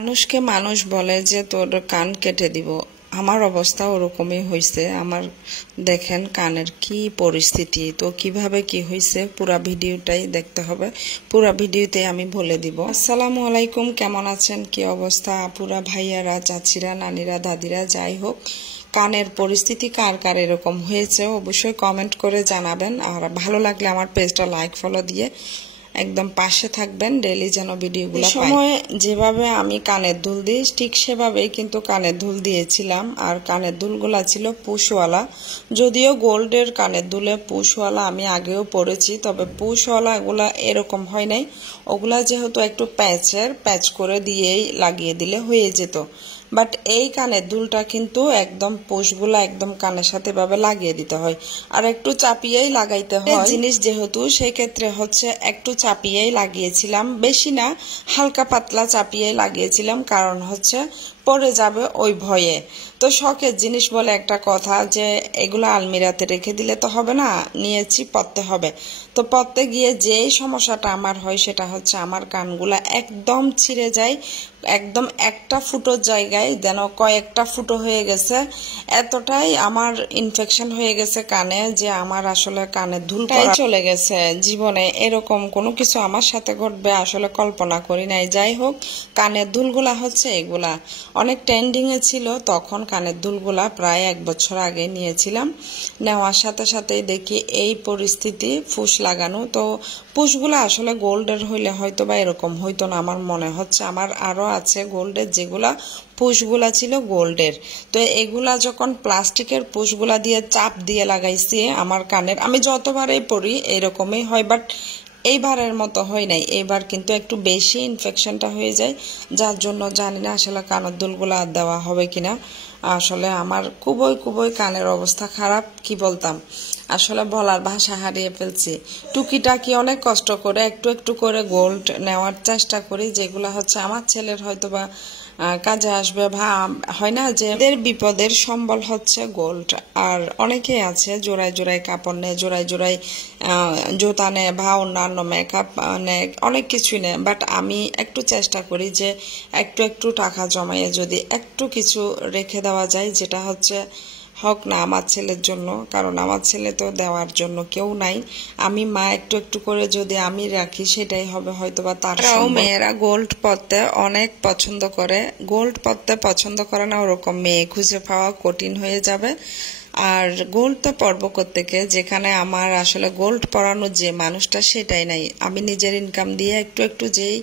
মানুষকে মানুষ বলে যে তোর কান কেটে দিব। আমার অবস্থা ওরকমই হয়েছে। আমার দেখেন কানের কি পরিস্থিতি, তো কিভাবে কি হয়েছে পুরা ভিডিওটাই দেখতে হবে। পুরা ভিডিওতে আমি বলে দিব। আসসালামু আলাইকুম, কেমন আছেন, কি অবস্থা আপুরা, ভাইয়ারা, চাচিরা, নানিরা, দাদিরা, যাই হোক কানের পরিস্থিতি কার কার এরকম হয়েছে অবশ্যই কমেন্ট করে জানাবেন। আর ভালো লাগলে আমার পেজটা লাইক ফলো দিয়ে একদম পাশে থাকবেন, ডেইলি যেন ভিডিওগুলো পাই। সময় যেভাবে আমি কানের দুল দিই ঠিক সেভাবেই কিন্তু কানের দুল দিয়েছিলাম। আর কানের দুলগুলা ছিল পুশওয়ালা, যদিও গোল্ডের কানের দুলে পুশওয়ালা আমি আগেও পরেছি, তবে পুশওয়ালা এগুলা এরকম হয় নাই। ওগুলা যেহেতু একটু প্যাচ করে দিয়েই লাগিয়ে দিলে হয়ে যেত, বাট এই কানের দুলটা কিন্তু একদম পুশগুলা একদম কানের সাথে ভাবে লাগিয়ে দিতে হয়, আর একটু চাপিয়েই লাগাইতে হয় জিনিস যেহেতু, সেই ক্ষেত্রে হচ্ছে একটু চাপিয়েই লাগিয়েছিলাম, বেশি না, হালকা পাতলা চাপিয়েই লাগিয়েছিলাম, কারণ হচ্ছে পড়ে যাবে ওই ভয়ে। তো শখের জিনিস বলে একটা কথা, যে এগুলো আলমিরাতে রেখে দিলে তো হবে না, নিয়েছি পরতে হবে। তো পরতে গিয়ে যেই সমস্যাটা আমার হয় সেটা হচ্ছে আমার কানগুলা একদম ছিঁড়ে যায়, একদম একটা ফুটোর জায়গায় যেন কয়েকটা ফুটো হয়ে গেছে। এতটাই আমার ইনফেকশন হয়ে গেছে কানে যে আমার আসলে কানে ধুল পড়া চলে গেছে। জীবনে এরকম কোনো কিছু আমার সাথে ঘটবে আসলে কল্পনা করি নাই। যাই হোক, কানের দুলগুলা হচ্ছে এগুলা অনেক ট্রেন্ডিং এ ছিল তখন। কানের দুলগুলা প্রায় 1 বছর আগে নিয়েছিলাম, নেওয়ার সাথে সাথেই দেখি এই পরিস্থিতি, ফুস লাগানো। তো পুশগুলা আসলে গোল্ডের হইলে হয়তো বা এরকম হইতো না আমার মনে হচ্ছে। আমার আরো আছে গোল্ডের, যেগুলা পুশগুলা ছিল গোল্ডের। তো এগুলা যখন প্লাস্টিকের পুশগুলা দিয়ে চাপ দিয়ে লাগাইছি আমার কানের, আমি যতবারই পরি এরকমই হয়, বাট এইবারের মতো হয় নাই। এইবার কিন্তু একটু বেশি ইনফেকশনটা হয়ে যায়, যার জন্য জানি না আসলে কানের দুলগুলা দেওয়া হবে কিনা। আসলে আমার খুবই কানের অবস্থা খারাপ, কি বলতাম, আসলে বলার ভাষা হারিয়ে ফেলছি। টুকিটাকি অনেক কষ্ট করে একটু করে গোল্ড নেওয়ার চেষ্টা করি, যেগুলা হচ্ছে আমার ছেলের হয়তো বা কাজে আসবে, হয় না যে এদের বিপদের সম্বল হচ্ছে গোল্ড। আর অনেকেই আছে জোড়ায় কাপড় নেয়, জোড়ায় জুতা নেয় বা অন্যান্য মেকআপ নেয়, অনেক কিছুই নেয়। বাট আমি একটু চেষ্টা করি যে একটু টাকা জমাইয়ে যদি একটু কিছু রেখে দেওয়া যায়, যেটা হচ্ছে হোক না আমার ছেলের জন্য, কারণ আমার ছেলে তো দেওয়ার জন্য কেউ নাই। আমি মা একটু করে যদি আমি রাখি সেটাই হবে হয়তো বা তার। মেয়েরা গোল্ড পরতে অনেক পছন্দ করে, গোল্ড পরতে পছন্দ করে না ওরকম মেয়ে খুঁজে পাওয়া কঠিন হয়ে যাবে। আর গোল্ড তো পরব কোত্থেকে, যেখানে আমার আসলে গোল্ড পরানোর যে মানুষটা সেটাই নাই। আমি নিজের ইনকাম দিয়ে একটু যেই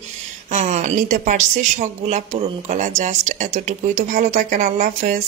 নিতে পারছি শখগুলা পূরণ করা, জাস্ট এতটুকুই। তো ভালো থাকেন, আল্লাহ হাফেজ।